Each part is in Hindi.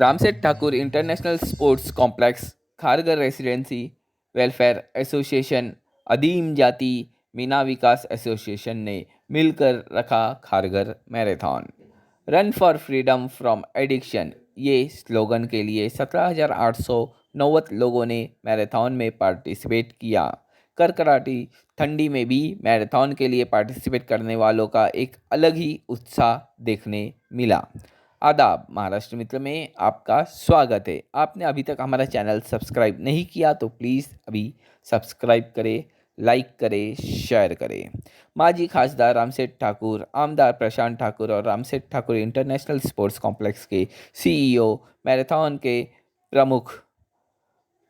Ramseth Thakur international sports complex, Kharghar residency welfare association, Adim Jati Meena Vikas association ने मिलकर रखा Kharghar marathon. Run for freedom from addiction ये स्लोगन के लिए 17,890 लोगों ने मैराथन में पार्टिसिपेट किया। करकराटी ठंडी में भी मैराथन के लिए पार्टिसिपेट करने वालों का एक अलग ही उत्साह देखने मिला। आदाब, महाराष्ट्र मित्र में आपका स्वागत है। आपने अभी तक हमारा चैनल सब्सक्राइब नहीं किया तो प्लीज़ अभी सब्सक्राइब करें, लाइक करें, शेयर करें। माजी खासदार रामसेठ ठाकुर, आमदार प्रशांत ठाकुर और Ramseth Thakur international sports complex के सीईओ, मैराथन के प्रमुख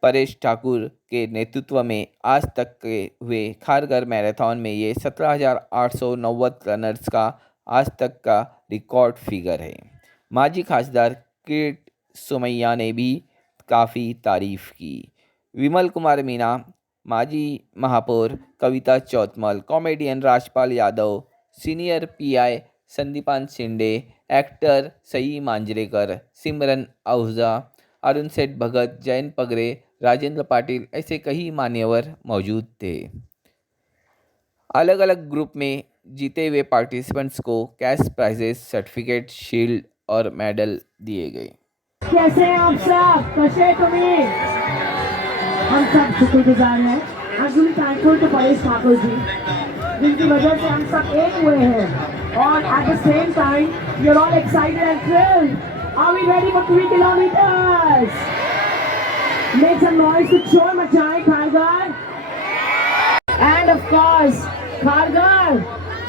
परेश ठाकुर के नेतृत्व में आज तक के हुए खारगर मैराथन में ये 17,890 रनर्स का आज तक का रिकॉर्ड फिगर है। माजी खासदार किरीट सोमैया ने भी काफ़ी तारीफ की। विमल कुमार मीना, माजी महापौर Kavita Chautmal, comedian Rajpal Yadav, senior PI Sandipan Shinde, actor Sai Manjrekar, Simran Ahuja, Arun Seth Bhagat, Jayant पगरे, Rajendra Patil ऐसे कई मान्यवर मौजूद थे। अलग अलग ग्रुप में जीते हुए पार्टिसिपेंट्स को कैश प्राइजेस, सर्टिफिकेट, शील्ड और मेडल दिए गए। कैसे हैं आप सब? कैसे हैं तुम्ही? हम सब शुक्रगुजार हैं। Actually thankful to Paresh Thakur ji, जिनकी वजह से हम सब एक हुए हैं और at the same time you are all excited and thrilled. Are we ready for 3 kilometres? Make some noise to शोर मचाएं Kharghar. And of course Kharghar,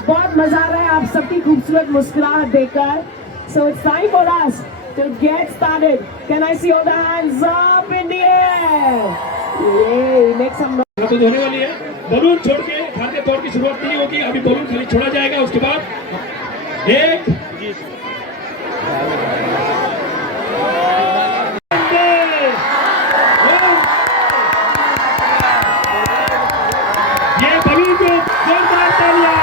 बहुत मजा आ रहा है आप सबकी खूबसूरत मुस्कुराहट देखकर। So it's time for us to get started. Can I see all the hands up in the air? Yay! Make some noise. तो होने वाली है। बलून छोड़ के खाद्य दौड़ की शुरुआत नहीं होगी। अभी बलून खाली छोड़ा जाएगा, उसके बाद एक ये बलून को जोरदार तालियां।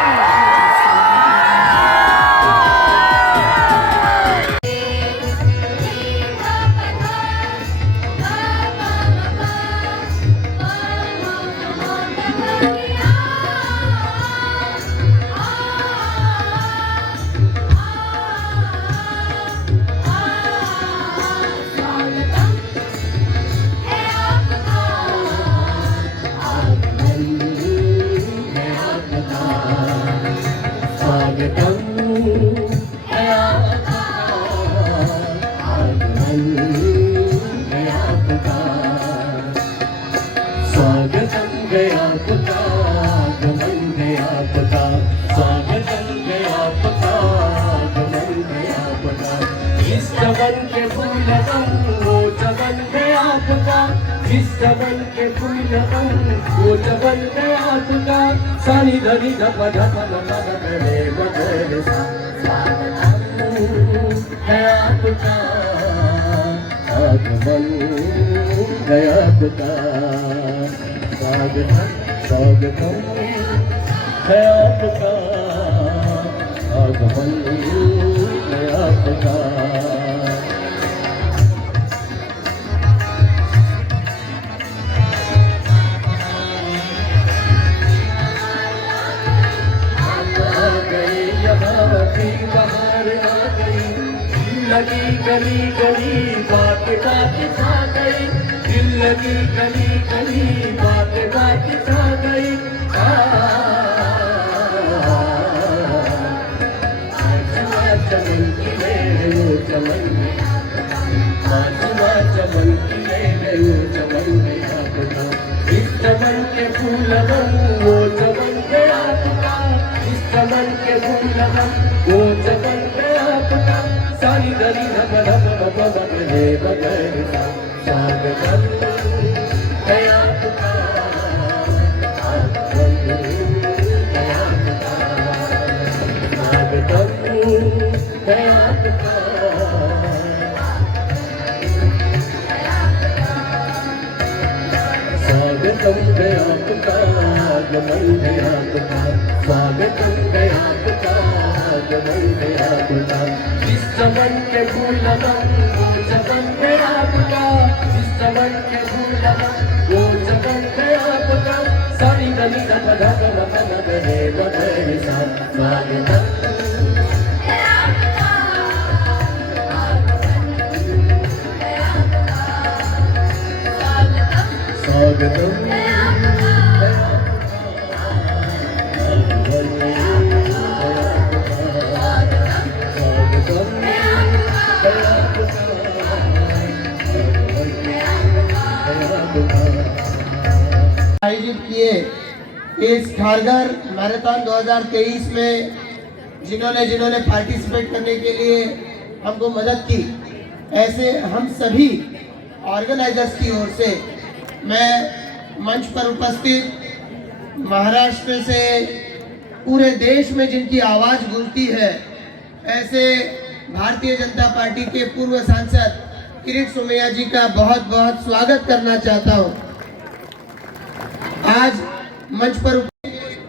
जबन के फूल वो जबन में आपका सानी धनी धप धप धप करे बदल है आपका आगमन है आपका स्वागतम स्वागतम है आपका आगमन है आपका। लगी गली गली बात बात छा गई, दिल लगी गली गली बात बात छा गई। चमन की मेरे वो चमन में, चमन की मेरे वो चमन में आपका, इस चमन के फूल वो चमन के आपका, इस चमन के फूल वो चमन के आपका। सारी गली धप धप धप धप रे बगैर स्वागतम है आपका, आगमन है आपका, स्वागतम है आपका। स्वागतम है आपका, आगमन है आपका, स्वागतम है आपका, आगमन है आपका। इस चमन के फूल वो चमन स्वागतम आयोजित किए इस खारघर मैराथन 2023 में जिन्होंने पार्टिसिपेट करने के लिए हमको मदद की, ऐसे हम सभी ऑर्गेनाइजर्स की ओर से मैं मंच पर उपस्थित महाराष्ट्र से पूरे देश में जिनकी आवाज़ गूंजती है, ऐसे भारतीय जनता पार्टी के पूर्व सांसद किरीट सोमैया जी का बहुत बहुत स्वागत करना चाहता हूँ। आज मंच पर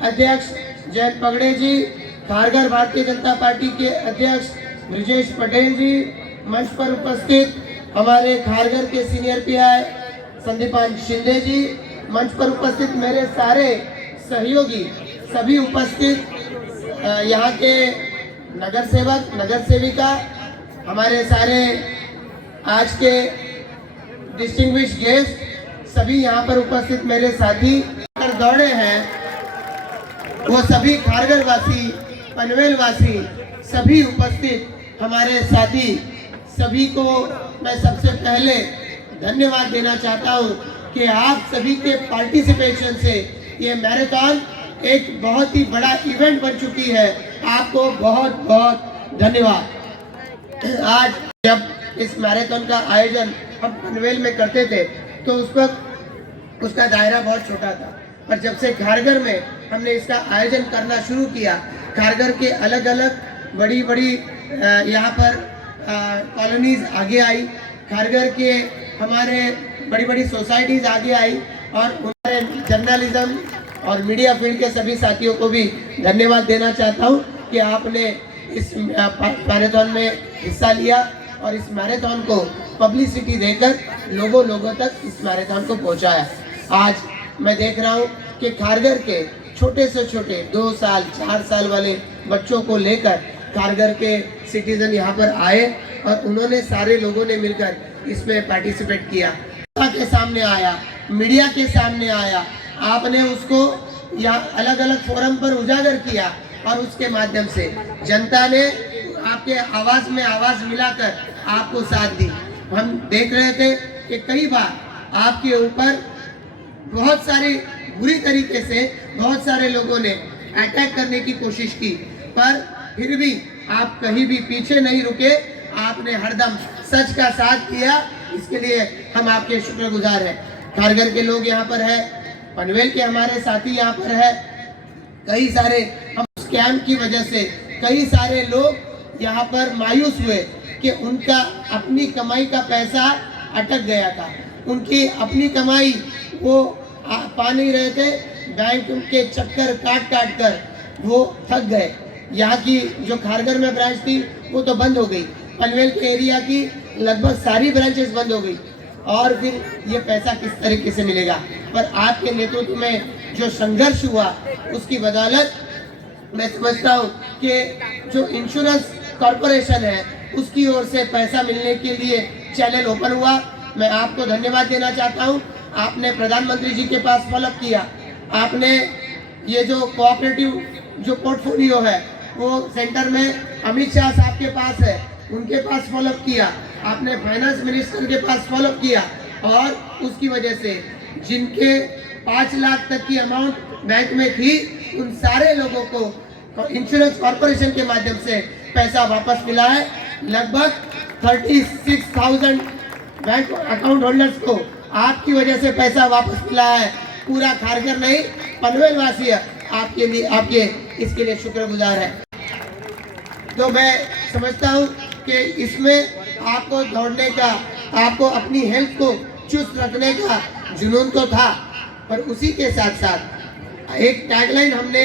अध्यक्ष जयंत पगड़े जी, खारघर भारतीय जनता पार्टी के अध्यक्ष ब्रिजेश पटेल जी, मंच पर उपस्थित हमारे खारघर के सीनियर पीआई संदीपान शिंदे जी, मंच पर उपस्थित मेरे सारे सहयोगी, सभी उपस्थित यहाँ के नगर सेवक, नगर सेविका, हमारे सारे आज के डिस्टिंग्विश गेस्ट, सभी यहाँ पर उपस्थित मेरे साथी दौड़े हैं, वो सभी खारघर वासी, पनवेल वासी, सभी उपस्थित हमारे साथी, सभी को मैं सबसे पहले धन्यवाद देना चाहता हूँ कि आप सभी के पार्टिसिपेशन से ये मैराथन एक बहुत ही बड़ा इवेंट बन चुकी है। आपको बहुत बहुत धन्यवाद। आज जब इस मैराथन का आयोजन हम पनवेल में करते थे तो उस वक्त उसका दायरा बहुत छोटा था, पर जब से खारघर में हमने इसका आयोजन करना शुरू किया, खारघर के अलग अलग बड़ी बड़ी यहाँ पर कॉलोनीज आगे आई, खारघर के हमारे बड़ी बड़ी सोसाइटीज आगे आई, और हमारे जर्नलिज्म और मीडिया फील्ड के सभी साथियों को भी धन्यवाद देना चाहता हूँ कि आपने इस मैराथन में हिस्सा लिया और इस मैराथन को पब्लिसिटी देकर लोगों तक इस मैराथन को पहुँचाया। आज मैं देख रहा हूँ कि खारघर के छोटे से छोटे 2 साल 4 साल वाले बच्चों को लेकर खारघर के सिटीजन यहाँ पर आए और उन्होंने सारे लोगों ने मिलकर इसमें पार्टिसिपेट किया, के सामने आया, मीडिया के सामने आया, आपने उसको यहाँ अलग अलग फोरम पर उजागर किया और उसके माध्यम से जनता ने आपके आवाज़ में आवाज़ मिलाकर आपको साथ दी। हम देख रहे थे कि कई बार आपके ऊपर बहुत सारी बुरी तरीके से बहुत सारे लोगों ने अटैक करने की कोशिश की, पर फिर भी आप कहीं भी पीछे नहीं रुके, आपने हरदम सच का साथ किया। इसके लिए हम आपके शुक्रगुजार हैं। खारघर के लोग यहाँ पर है, पनवेल के हमारे साथी यहाँ पर है, कई सारे हम स्कैम की वजह से कई सारे लोग यहाँ पर मायूस हुए कि उनका अपनी कमाई का पैसा अटक गया था, उनकी अपनी कमाई वो पा नहीं रहे थे, बैंक के चक्कर काट कर वो थक गए। यहाँ की जो खारघर में ब्रांच थी वो तो बंद हो गई, पनवेल के एरिया की लगभग सारी ब्रांचेस बंद हो गई, और फिर ये पैसा किस तरीके से मिलेगा। पर आपके नेतृत्व में जो संघर्ष हुआ उसकी बदौलत मैं समझता हूँ कि जो इंश्योरेंस कॉरपोरेशन है उसकी ओर से पैसा मिलने के लिए चैनल ओपन हुआ। मैं आपको धन्यवाद देना चाहता हूँ। आपने प्रधानमंत्री जी के पास फॉलोअप किया, आपने ये जो कोऑपरेटिव जो पोर्टफोलियो है वो सेंटर में अमित शाह साहब के पास है, उनके पास फॉलोअप किया, आपने फाइनेंस मिनिस्टर के पास फॉलोअप किया, और उसकी वजह से जिनके 5 लाख तक की अमाउंट बैंक में थी उन सारे लोगों को इंश्योरेंस कॉरपोरेशन के माध्यम से पैसा वापस मिला है। लगभग 36,000 बैंक अकाउंट होल्डर्स को आपकी वजह से पैसा वापस मिला है। पूरा खारघर नहीं, पनवेल वासी आपके लिए, आपके इसके लिए शुक्रगुजार है। तो मैं समझता हूँ कि इसमें आपको दौड़ने का, आपको अपनी हेल्थ को चुस्त रखने का जुनून तो था, पर उसी के साथ साथ एक टैगलाइन हमने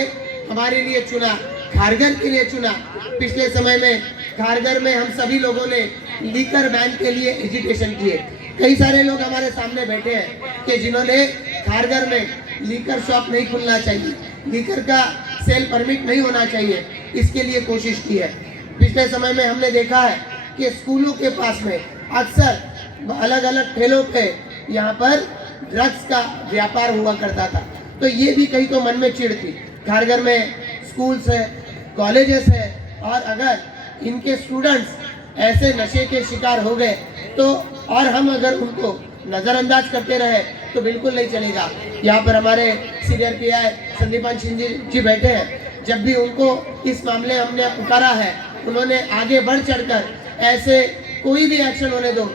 हमारे लिए चुना, खारघर के लिए चुना। पिछले समय में खारघर में हम सभी लोगों ने लीकर बैन के लिए एजिटेशन किए। कई सारे लोग हमारे सामने बैठे हैं कि जिन्होंने खारघर में लीकर शॉप नहीं खुलना चाहिए, लीकर का सेल परमिट नहीं होना चाहिए, इसके लिए कोशिश की है। पिछले समय में हमने देखा है कि स्कूलों के पास में अक्सर अलग अलग ठेलों पे यहाँ पर ड्रग्स का व्यापार हुआ करता था। तो ये भी कहीं तो मन में चिढ़ थी। खारघर में स्कूल्स है, कॉलेजेस है, और अगर इनके स्टूडेंट्स ऐसे नशे के शिकार हो गए तो, और हम अगर उनको नज़रअंदाज करते रहे तो बिल्कुल नहीं चलेगा। यहाँ पर हमारे सीनियर पीआई संदीपान सिंह जी बैठे हैं। जब भी उनको इस मामले हमने पुकारा है, उन्होंने आगे बढ़ चढ़कर ऐसे कोई भी एक्शन होने दो,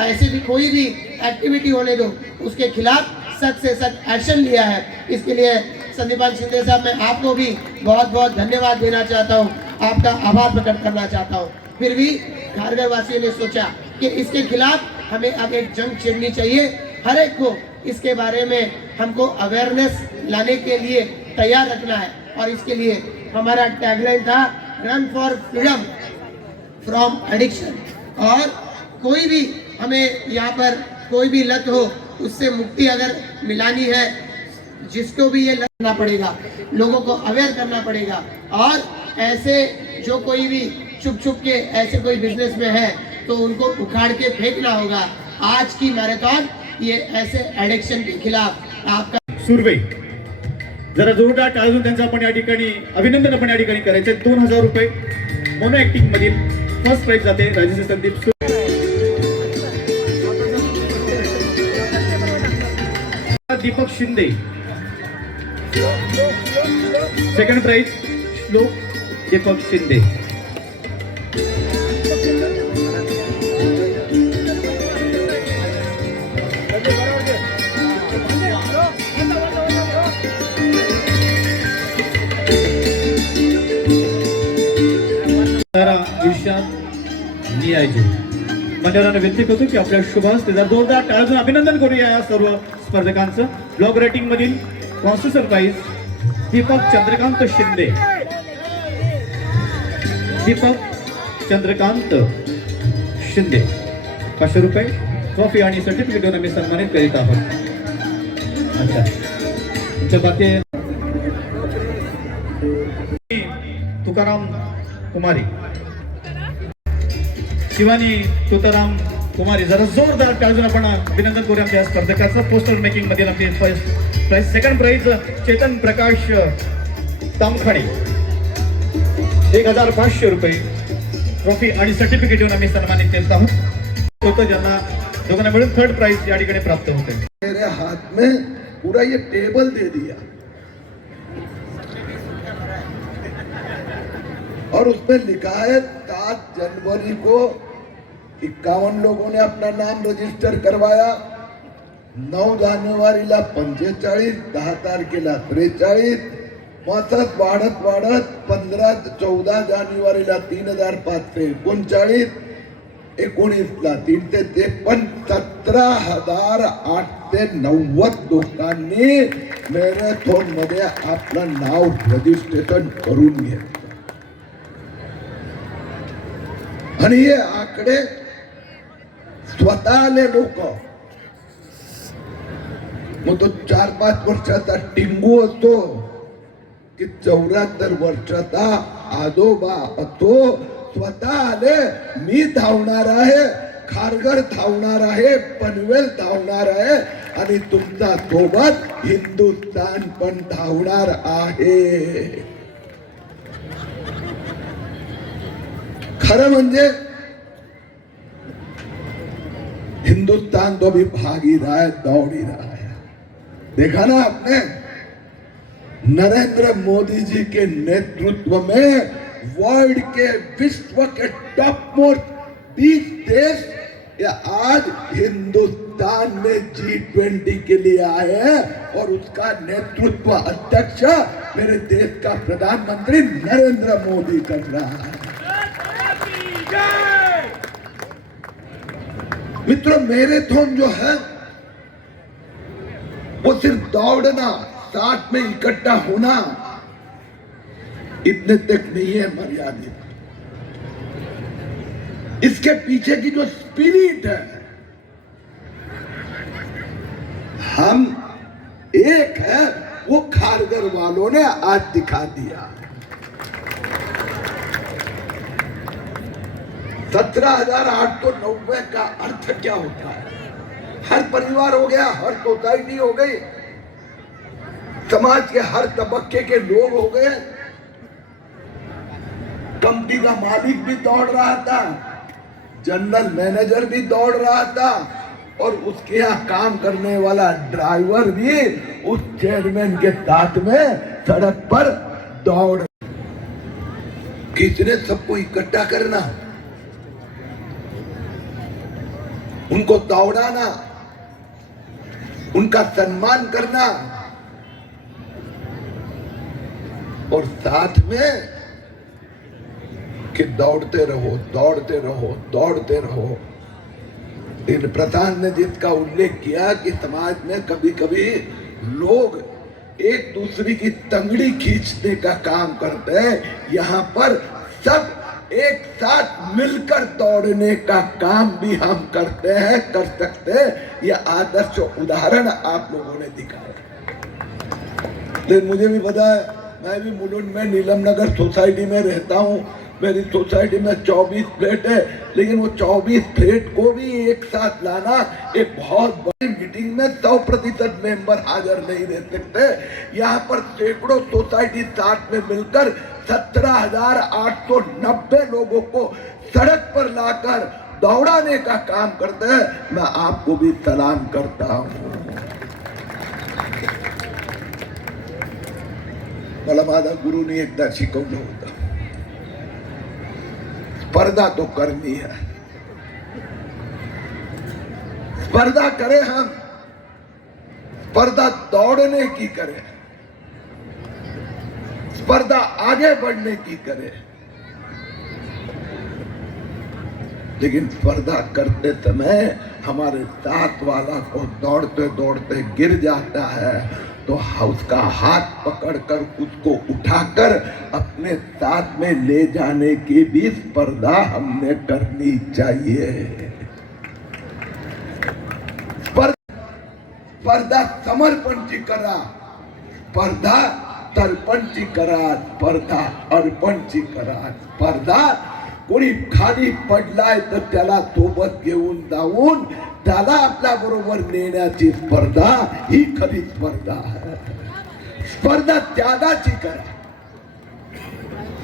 ऐसी भी कोई भी एक्टिविटी होने दो, उसके खिलाफ सख्त से सख्त एक्शन लिया है। इसके लिए संदीपान सिंह साहब, मैं आपको भी बहुत बहुत धन्यवाद देना चाहता हूँ, आपका आभार प्रकट करना चाहता हूँ। फिर भी खारघर वासियों ने सोचा कि इसके खिलाफ हमें अब एक जंग छेड़नी चाहिए। हर एक को इसके बारे में हमको अवेयरनेस लाने के लिए तैयार रखना है, और इसके लिए हमारा टैगलाइन था run for freedom from addiction. और कोई भी हमें यहाँ पर कोई भी लत हो, उससे मुक्ति अगर मिलानी है, जिसको भी ये लड़ना पड़ेगा, लोगों को अवेयर करना पड़ेगा। और ऐसे जो कोई भी छुप छुप के ऐसे कोई बिजनेस में है तो उनको उखाड़ के फेंकना होगा। आज की मैराथन ये ऐसे एडिक्शन के खिलाफ आपका सुरवे जरा जोरदार टाळून त्यांचं आपण या ठिकाणी अभिनंदन आपण या ठिकाणी करायचे। 2000 रुपये मोनो ऍक्टिंग मधील फर्स्ट प्राइज जाते राजेश संदीप दीपक शिंदे, सेकंड प्राइज श्लोक दीपक शिंदे। इर्शाद नियाजी मंडळाने विनंती करतो की आपल्या शुभ हस्ते जोरदार टाळ्यांनी अभिनंदन करूया या सर्व स्पर्धकांचं। ब्लॉग रेटिंग मधील कॉन्स्टिट्यूशन प्राइज दीपक चंद्रकांत शिंदे, दीपक चंद्रकांत शिंदे 500 रुपये ट्रॉफी आणि सर्टिफिकेट देऊन आम्ही सन्मानित करीत आहोत। अच्छा, तुमच्या बाते तुकाराम कुमारी, शिवानी तुकाराम कुमारी, जरा जोरदार टाळून आपण अभिनंदन करूया त्या स्पर्धकाचं। पोस्टर मेकिंग मध्ये आपली फर्स्ट प्राइज, सेकंड प्राइज चेतन प्रकाश तामखाणे 1500 रुपये ट्रॉफी आणि सर्टिफिकेट देऊन आम्ही सन्मानित करत आहोत। तो ज्यांना दोघांना मिळून थर्ड प्राइज या ठिकाणी प्राप्त होते। मेरे हाथ में पूरा ये टेबल दे दिया और उसमें लिखा है 7 जनवरी को 51 लोगों ने अपना नाम रजिस्टर करवाया, 9 जानेवारीला 45, 10 तारखेला 43, मसत वाढत वाढत 14 जानेवारीला 3539, 19ला 353, 17,890 लोकांनी मॅरेथॉन मध्ये आपलं नाव रजिस्ट्रेशन करून घेतलं। आणि हे आकडे स्वतः आले लोक, मग तो 4-5 वर्षाचा टिंगू असतो की 74 वर्षाचा आजोबा असतो, स्वतः आले, मी धावणार आहे, खारघर धावणार आहे, पनवेल धावणार आहे आणि तुमचा सोबत हिंदुस्थान पण धावणार आहे। खरं म्हणजे हिंदुस्तान तो भी भाग ही रहा है, दौड़ ही रहा है। देखा ना आपने, नरेंद्र मोदी जी के नेतृत्व में वर्ल्ड के, विश्व के टॉप मोस्ट 20 देश या आज हिंदुस्तान में G20 के लिए आए हैं और उसका नेतृत्व अध्यक्ष मेरे देश का प्रधानमंत्री नरेंद्र मोदी कर रहा है। मित्रों, मैराथन जो है वो सिर्फ दौड़ना, साथ में इकट्ठा होना इतने तक नहीं है मर्यादित। इसके पीछे की जो स्पिरिट है, हम एक है, वो खा खारगर वालों ने आज दिखा दिया। 17,890 का अर्थ क्या होता है? हर परिवार हो गया, हर सोसाइटी हो गई, समाज के हर तबके के लोग हो गए। कंपनी का मालिक भी दौड़ रहा था, जनरल मैनेजर भी दौड़ रहा था, और उसके यहाँ काम करने वाला ड्राइवर भी उस चेयरमैन के साथ में सड़क पर दौड़। किसने सबको इकट्ठा करना, उनको दौड़ाना, उनका सम्मान करना, और साथ में कि दौड़ते रहो, दौड़ते रहो, दौड़ते रहो। इन प्रधान ने जिसका उल्लेख किया कि समाज में कभी कभी लोग एक दूसरे की तंगड़ी खींचने का काम करते हैं, यहाँ पर सब एक साथ मिलकर दौड़ने का काम भी हम करते हैं, कर सकते हैं। यह आदर्श उदाहरण आप लोगों ने दिखाया। लेकिन मुझे भी पता है, मैं भी मुलुंड में नीलम नगर सोसाइटी में रहता हूँ। मेरी सोसाइटी में 24 फ्लैट है, लेकिन वो 24 फ्लैट को भी एक साथ लाना एक बहुत बड़ी मीटिंग में 100% मेंबर हाजिर नहीं रह सकते। यहाँ पर सैकड़ों सोसाइटी साथ में मिलकर 17,890 लोगों को सड़क पर लाकर दौड़ाने का काम करते हैं। मैं आपको भी सलाम करता हूँ। मला माझा गुरुनी एकदा शिकवलं होतं, स्पर्धा तो करनी है, स्पर्धा करें हम, स्पर्धा दौड़ने की करें, स्पर्धा आगे बढ़ने की करें। लेकिन स्पर्धा करते समय हमारे साथ वाला को दौड़ते दौड़ते गिर जाता है तो उसका हाथ पकड़कर उसको उठाकर अपने साथ में ले जाने की भी स्पर्धा हमने करनी चाहिए। स्पर्धा समर्पणची करा, स्पर्धा तर्पणची करा, स्पर्धा अर्पणची करा। स्पर्धा कोणी खाली पडलाय तर त्याला सोबत घेऊन जाऊन त्याला आपल्या बरोबर नेण्याची स्पर्धा ही खरी स्पर्धा आहे। स्पर्धा त्यागाची करा,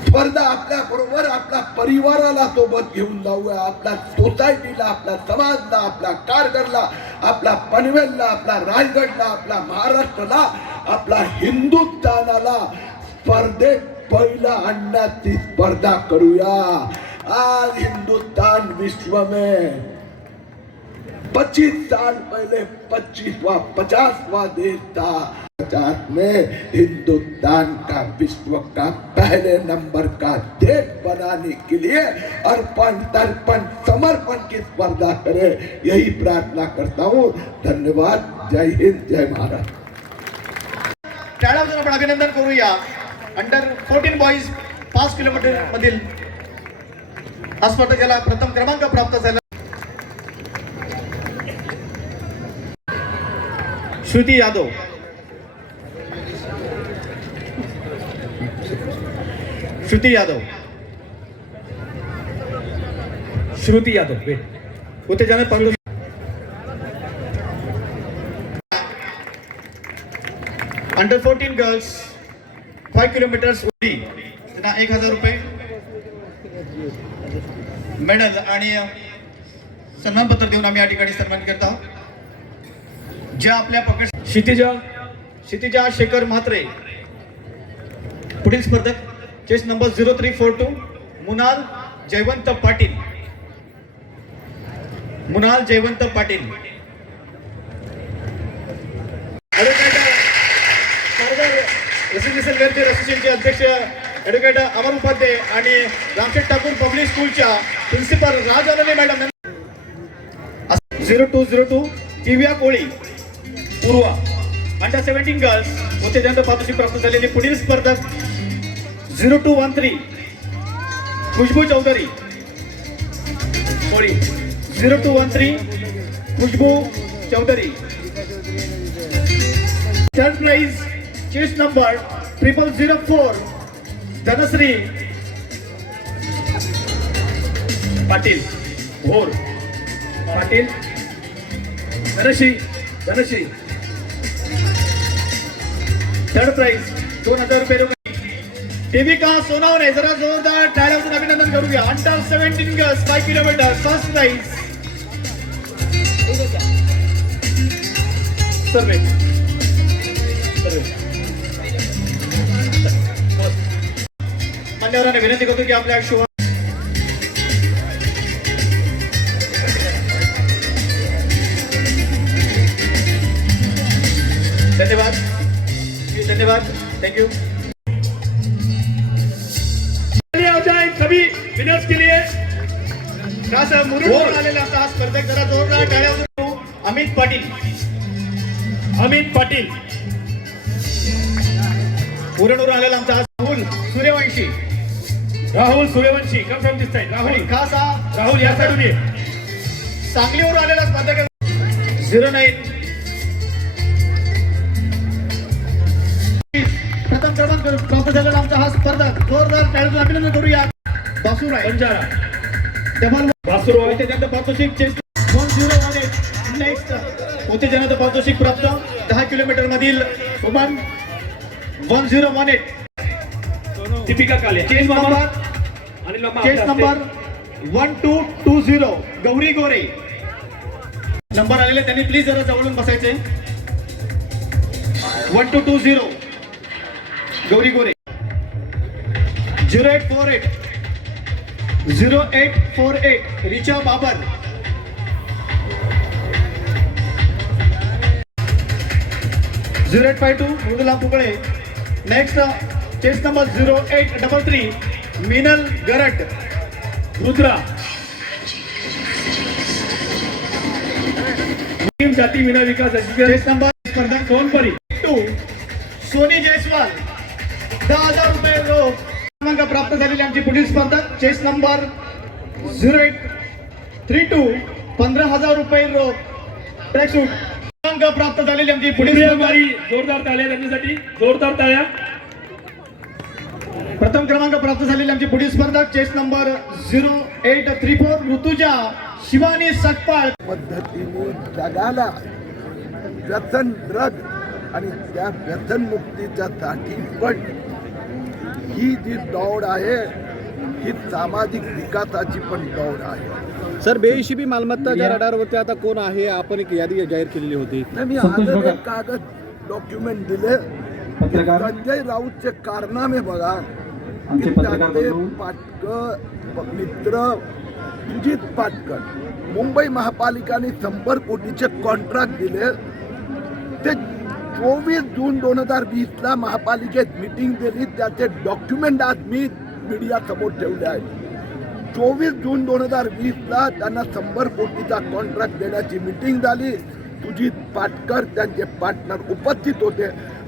स्पर्धा आपल्या बरोबर आपल्या परिवाराला सोबत घेऊन जाऊया, आपल्या सोसायटीला, आपल्या समाजला, आपल्या कारगरला, आपल्या पनवेलला, आपल्या रायगडला, आपल्या महाराष्ट्राला, आपल्या हिंदुस्थानाला स्पर्धेत पहिला आणण्याची स्पर्धा करूया। आज हिंदुस्तान विश्व में 25 साल पहले 50वां देश था। 50 में हिंदुस्तान का विश्व का पहले नंबर का देश बनाने के लिए अर्पण तर्पण समर्पण की स्पर्धा करे, यही प्रार्थना करता हूँ। धन्यवाद। जय हिंद, जय महाराष्ट्र। टाळ्यावाजून आपण अभिनंदन करूया अंडर 14 बॉईज 5 किलोमीटर मधील हा स्पर्धेला प्रथम क्रमांक प्राप्त झाला। श्रुति यादव, श्रुति यादव, श्रुति यादव होते जाने पाहतो। अंडर 14 गर्ल्स 5 किलोमीटर्स उडी त्यांना 1,000 रुपये मेडल आणि सन्मानपत्र देऊन आम्ही या ठिकाणी सन्मान करत आहोत। ज्या आपल्या पकड क्षितिजा शेखर म्हात्रे, पुढील स्पर्धक चेस नंबर 0342 मुनाल जयवंत पाटील, मुनाल जयवंत पाटील। रेसिडेन्शियल वेलफेअर असोसिएशनचे अध्यक्ष ॲडव्होकेट अमर उपाध्याय आणि रामशेठ ठाकूर पब्लिक स्कूलच्या प्रिन्सिपल राज आनंदे मॅडम। 0202 दिव्या कोळी पूर्वा, अंडर 17 गर्ल्स होते त्यांना पारितोषिक प्राप्त झालेले। पुढील स्पर्धक 0213 Khushbu Chaudhari Koli, 0213 Khushbu Chaudhari. Third prize chest number 0004 Dhanashree Patil Bhor Patil Dhanashree Dhanashree third prize 2000 रुपये देविका सोनावणे जरा जोरदार टाळ्यातून अभिनंदन करूया. Under 17 girls 5 kilometre first prize. सर्वे मान्यवरांना विनंती करतो की आपल्या शो धन्यवाद धन्यवाद थैंक यू. हो जाए सभी विनर्स के लिए. खास मुरुडवरून आलेला आमचा हा स्पर्धक जरा जोरदार टाळ्या. अमित पाटील अमित पाटील मुरुडवरून आलेला आमचा हा Rahul Suryavanshi. Rahul Suryavanshi come from this side Rahul आणि खास हा राहुल या साइड ये सांगलीवरून आलेला स्पर्धक 09 प्रथम क्रमांक प्राप्त झालेला आमचा हा स्पर्धक जोरदार टाळ्यातून अभिनंदन करूया. बासुराय बंजारा डबल वासुरो त्याच्यानंतर पारितोषिक चेस 1018 नेक्स्ट उत्तेजनाचं पारितोषिक प्राप्त 10 किलोमीटर मधील उमन 1018 दीपिका काले चेस नंबर अनिल मामा चेस नंबर 1220 गौरी गोरे नंबर आलेले त्यांनी प्लीज जरा जवळून बसायचे. 1220 Gauri Gore 0848 Richa Babar 0852 Mridula Pugale. Next chest number 0833 Minal Garat Rudra मुस्लिम Jati Meena Vikas association chest number स्पर्धक सोनपरी 2 सोनी जयस्वाल 10,000 रुपये रोख क्रमांक प्राप्त झालेली आमची पुढील स्पर्धक चेस नंबर 0832 15,000 रुपये रोख ट्रॅकसूट क्रमांक प्राप्त झालेली आमची पुढील पुढे स्पर्धक हमारी जोरदार तालियां त्यांच्यासाठी जोरदार तालियां. प्रथम क्रमांक प्राप्त झालेली आमची पुढील स्पर्धक चेस नंबर 0834 ऋतुजा शिवानी सकपाळ. पद्धतीने जगाला व्यसन ड्रग आणि त्या व्यसनमुक्तीच्या साठी पण ही जी दौड आहे ही सामाजिक विकासाची पण दौड आहे. सर बेहिशेबी मालमत्ता ज्या रडारवरती आता कोण आहे आपण एक यादी जाहीर केलेली होती. नाही, मी आज एक कागद डॉक्युमेंट दिले. संजय राऊतचे कारनामे बघा की त्यांचे पाटकर मित्र सुजित पाटकर मुंबई महापालिकाने 100 कोटीचे कॉन्ट्रॅक्ट दिले. ते 24 जून 2020 महापालिकेत मीटिंग दिली. त्याचे डॉक्युमेंट आज मी मीडिया समोर ठेवले आहेत. 24 जून 2020 त्यांना 100 कोटीचा कॉन्ट्रॅक्ट देण्याची मीटिंग झाली. सुजित पाटकर त्यांचे पार्टनर उपस्थित होते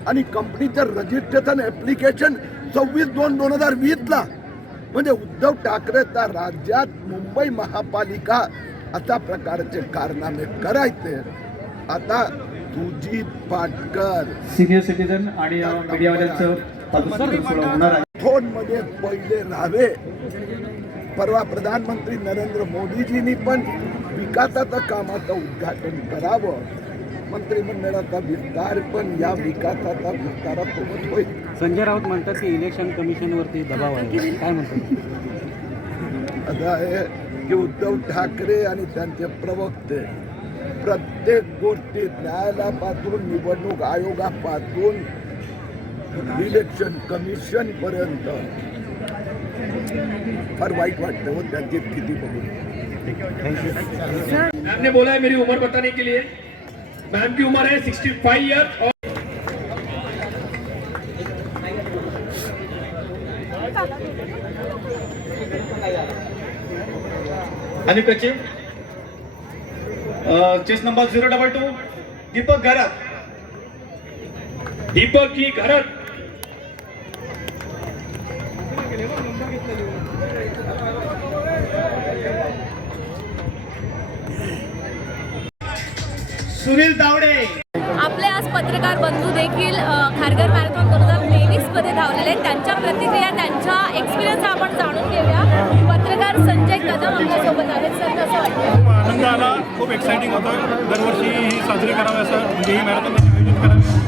आणि कंपनीचं रजिस्ट्रेशन ॲप्लिकेशन 26/2/2020 म्हणजे उद्धव ठाकरेचा राज्यात मुंबई महापालिका अशा प्रकारचे कारनामे करायचे. आता सुजित पाटकर सिनियर सिटीजन आणि मीडियावाल्यांचं होणार आहे. फोनमध्ये पहिले राहावे. परवा प्रधानमंत्री नरेंद्र मोदीजींनी पण विकासाचं कामाचं उद्घाटन करावं. मंत्रिमंडळाचा विस्तार पण या विकासाचा विस्तारासोबत होईल. संजय राऊत म्हणतात की इलेक्शन कमिशनवरती दबाव आहे, काय म्हणतात? असं आहे की उद्धव ठाकरे आणि त्यांचे प्रवक्ते प्रत्येक गोष्टीत न्यायालयापासून निवडणूक आयोगापासून इलेक्शन कमिशन पर्यंत फार वाईट वाटतं हो त्यांची स्थिती बघून. मैम ने बोला है मेरी उम्र बताने के लिए. मैम की उम्र है 65 ईयर और आणि कचे चेस नंबर 022 दीपक घरात दीपक की घरत सुनील तावडे आपले आज पत्रकार बंधू देखील खारघर मॅरेथॉन आहेत, त्यांच्या प्रतिक्रिया, त्यांच्या एक्सपिरियन्स आपण जाणून घेऊया. पत्रकार संजय कदम आपल्यासोबत आहेत. सर, कसं वाटतं? खूप आनंद आला, खूप एक्साइटिंग होतं. दरवर्षी ही साजरी करावी असं म्हणजे ही मॅरेथॉन आयोजित करावी